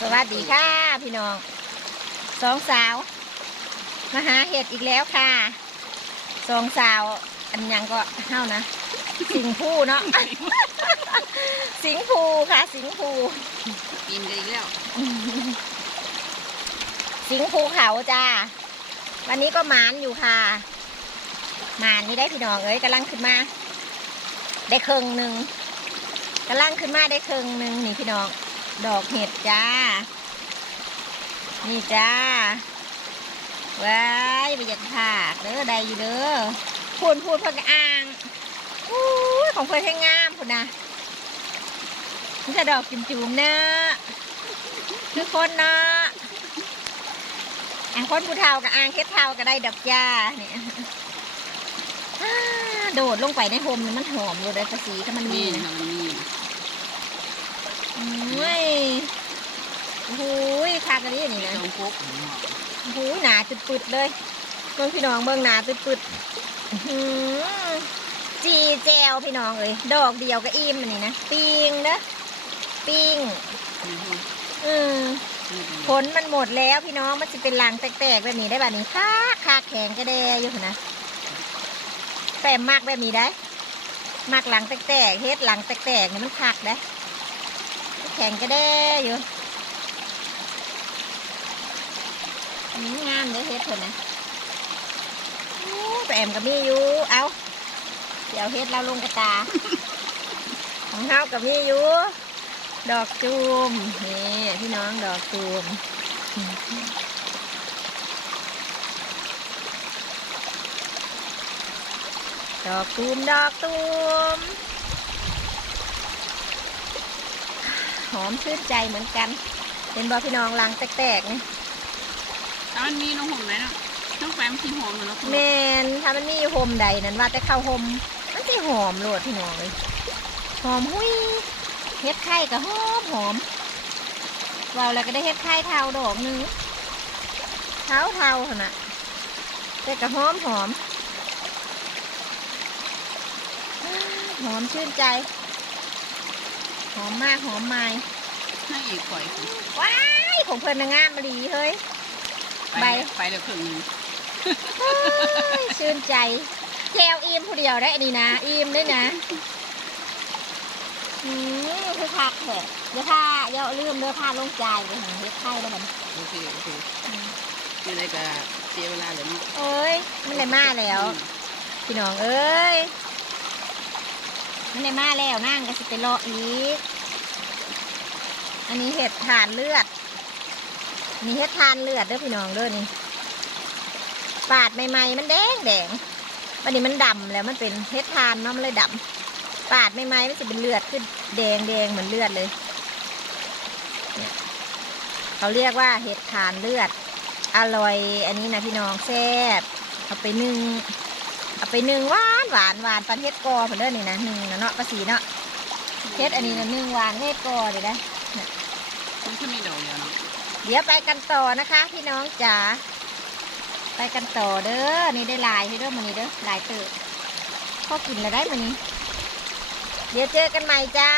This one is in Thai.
สวัสดีค่ะพี่น้องสองสาวมาหาเห็ดอีกแล้วค่ะสองสาวอันยังก็เฮ้านะ สิงผู้เนาะสิงผู้ค่ะ สิงผู้กินกันอีกแล้ว สิงภูเขาจ้าวันนี้ก็หมานอยู่ค่ะหมานนี่ได้พี่น้องเอ้ยกำลังขึ้นมา ได้ครึ่งหนึ่งกำลังขึ้นมาได้ครึ่งหนึ่งนี่พี่น้อง ดอกเห็ดจ้า นี่จ้า ว้ายไปอยากผากเด้อได้อยู่เด้อพูนพูนเพิ่อ่างอู้ของเพิ่นให้งามพุ่นนะนี่จะดอกจุ่มๆเนอะคือคนเนาะอ่างคนผู้เฒ่ากับอ่างเคสเฒ่าก็ได้ดอกจ้าเนี่ยโดดลงไปในโฮมมันหอมเลยสีถ้ามันมีนี่นะค่ะมั นมีอุ้ยโอ้โหยคากระดิ่นี่มีนะตรงปุ๊บโอ้โหหนาจุดปึดเลยเบิ่งพี่น้องเบิ่งหนาจุดปึดอื้อหือจีแจวพี่น้องเอ้ยดอกเดียวก็อิ่มอันนี้นะปิ้งเด้อปิ้งอืมผลมันหมดแล้วพี่น้องมันจะเป็นรังแตกๆแบบนี้ได้แบบนี้ค่าคาแข็งก็ได้อยู่หั่นนะแต่มากแบบนี้ได้มากหลังแตกๆเฮ็ดหลังแตกๆนี่มันคักได้ แข็งก็ได้อยู่อืมงามเลยเฮ็ดเถอะนะอู้แต่แอมก็มีอยู่ เอาเดี๋ยวเฮ็ดเราลงกระตา ของเฮากับมีอยู่ ดอกจูม นี่พี่น้องดอกจูมดอกตูมดอกตูม หอมชื่นใจเหมือนกัน เป็นบอพี่น้องลังแตกๆนี่ถ้ามันมีน้องหอมไหนเนาะน้องแปมสีหอมเหมือนน้องแมนถ้ามันมีอยู่โฮมใดนั้นว่าแต่เข้าโฮมมันสิหอมโลดพี่น้องเลยหอมหุยเฮ็ดไข่ก็หอมหอมเราแล้วก็ได้เฮ็ดไข่เท่าดอกหนึงเท่าเท่าขนาดแต่ก็หอมหอมหอมชื่นใจ หอมมากหอมไม้ให้อีกข่อยว้ายของเพิ่นน่ะงามมาดีเฮ้ย ไปใบไปเดี๋ยวครึ่งหนึงเฮ้ยชื่นใจแก้วอิ่มผู้เดียวได้อันนี้นะอิ่มด้วยนะอืมคือคักแหละอย่าพาอย่าลืมเด้อพาลงใจายไปหาเฮ็ดไข่แล้วมันโอเคโอเคไม่ได้ก็เสียเวลาเลยเนาะเอ้ย มันได้มาแล้ว พี่น้องเอ้ย มันได้มาแล้วนั่งก็สิไปรออีก อันนี้เห็ดทานเลือดอันนี้เห็ดทานเลือดด้อพี่น้องด้อนี่ ปาดใหม่ๆมันแดงแดงวันนี้มันดำแล้วมันเป็นเห็ดทานเนาะมันเลยดำปาดใหม่ๆมันจะเป็นเลือดขึ้นแดงแดงเหมือนเลือดเลยเขาเรียกว่าเห็ดทานเลือด อร่อย อันนี้นะพี่น้องแซ่บเอาไปนึ่ง เอาไปนึ่งหวานหวานหวานปันเฮ็ดกอเหมือนเดิมนี่นะนึ่งนะเนาะภาษีเนาะเฮ็ดอันนี้นะนึ่งหวานเฮ็ดกอเลยนะมันก็มีดอกเดียวเนาะเดี๋ยวไปกันต่อนะคะ พี่น้องจ๋าไปกันต่อเด้อนี่ได้หลายให้เด้อมันนี้เด้อหลายเติบพอกินแล้วได้มันนี้เดี๋ยวเจอกันใหม่จ้า